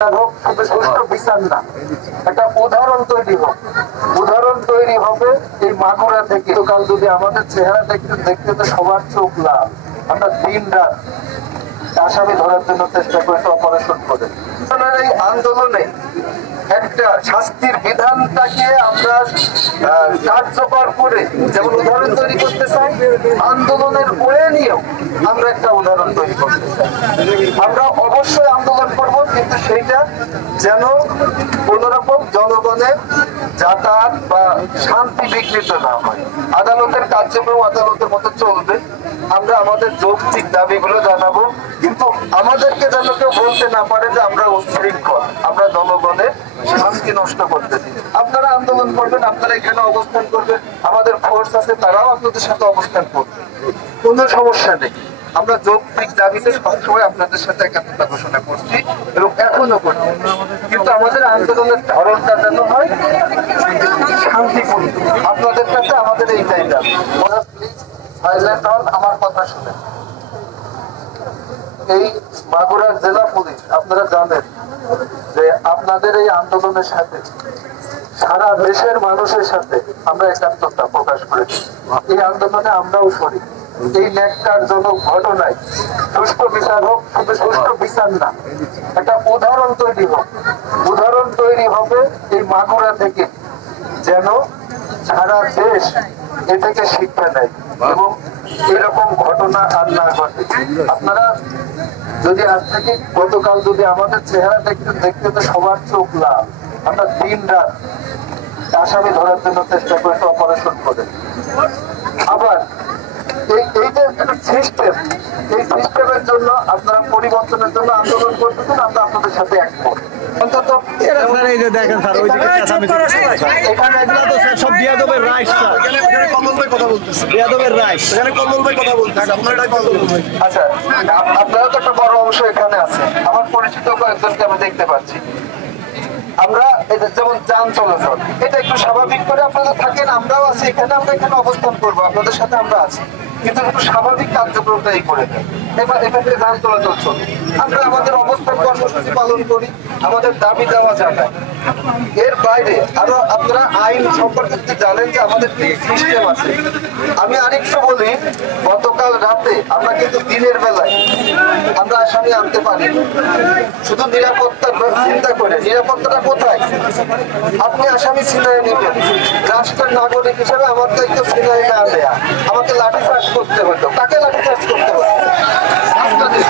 সুষ্ঠু বিচার না, একটা উদাহরণ তৈরি হোক। উদাহরণ তৈরি হবে এই মাগুরা থেকে। কাল যদি আমাদের চেহারা দেখতে দেখতে তো সবার চোখ লাল, আমরা দিন রাত আসামি ধরার জন্য চেষ্টা করেছে, অপারেশন করে। এই আন্দোলনে একটা শাস্তির বিধানটাকে আমরা কার্যকর করে যেমন উদাহরণ তৈরি করতে চাই, আন্দোলনের বয়ে নিয়েও আমরা একটা উদাহরণ তৈরি করতে চাই। আমরা অবশ্যই আন্দোলন করব, কিন্তু সেইটা যেন কোনোরকম জনগণের যাতায়াত বা শান্তি বিঘ্নিত না হয়। আদালতের কার্যক্রম আদালতের মতো চলবে, আমরা আমাদের যৌক্তিক দাবিগুলো জানাবো, কিন্তু আমাদেরকে যেন কেউ বলতে না পারে যে আমরা উচ্ছৃঙ্খল, আমরা জনগণের শান্তি নষ্ট করতেছি। আপনারা আন্দোলন করবেন, আপনারা এখানে অবস্থান করবেন, আমাদের ফোর্স আছে, তারাও আপনাদের সাথে অবস্থান করবে, কোনো সমস্যা নেই। আমরা যৌক্তিক দাবিতে সবসময় আপনাদের সাথে একাত্মতা ঘোষণা করছি এবং এখনো করছি, কিন্তু আমাদের আন্দোলনের ধরনটা যেন হয় শান্তিপূর্ণ। আপনাদের কাছে আমাদের এইটাই দাবি। আমার কথা শুনে এই মাগুরার জেলা পুলিশ, আপনারা জানেন যে আপনাদের এই আন্দোলনের সাথে সারা দেশের মানুষের সাথে আমরা একাত্মতা প্রকাশ করেছি। এই আন্দোলনে আমরাও শরীক। এই ন্যাক্কারজনক ঘটনায় সুষ্ঠু বিচার হোক, শুধু সুষ্ঠু বিচার না, একটা উদাহরণ তৈরি হোক। উদাহরণ তৈরি হবে এই মাগুরা থেকে, যেন সারা দেশ এ থেকে শিক্ষা নেয় এবং এরকম ঘটনা আর না ঘটে। আপনারা যদি আজ থেকে গতকাল যদি আমাদের চেহারা দেখতে দেখতে তো সবার চোখ লাল, আমরা দিন রাত আসামি ধরার জন্য চেষ্টা করেছে, অপারেশন করে। আবার এই যে একটা সিস্টেম, এই সিস্টেমের জন্য আপনারা পরিবর্তনের জন্য আন্দোলন করতেছেন, আমরা আপনাদের সাথে একমত। অন্তত আচ্ছা, আপনারা তো একটা বড় অংশ এখানে আছে, আমার পরিচিত কয়েকজনকে আমি দেখতে পাচ্ছি। আমরা যেমন যান চলাচল এটা একটু স্বাভাবিক করে আপনারা থাকেন, আমরাও আছি এখানে, আমরা এখানে অবস্থান করবো, আপনাদের সাথে আমরা আছি, কিন্তু একটু স্বাভাবিক কার্যক্রমটাই করে দেন। এবার এখান থেকে যান চলাচল চলে, আমরা আমাদের অবস্থান কর্মসূচি পালন করি, আমাদের দাবি দেওয়া জানাই। এর বাইরে আরো আপনারা আইন সম্পর্কে জানেন যে আমাদের কি সিস্টেম আছে। আমি আরেকটু বলি, গতকাল রাতে আমরা কিন্তু দিনের বেলায় আমরা আসামি আনতে পারি, শুধু নিরাপত্তার চিন্তা করে। নিরাপত্তাটা কোথায়? আপনি আসামি ছিনায় নেবেন, রাষ্ট্রের নাগরিক হিসেবে আমার দায়িত্ব ছিনায় না দেয়া, আমাকে লাঠি চার্জ করতে হতো। কাকে লাঠি চার্জ করতে হতো? আপনাদের।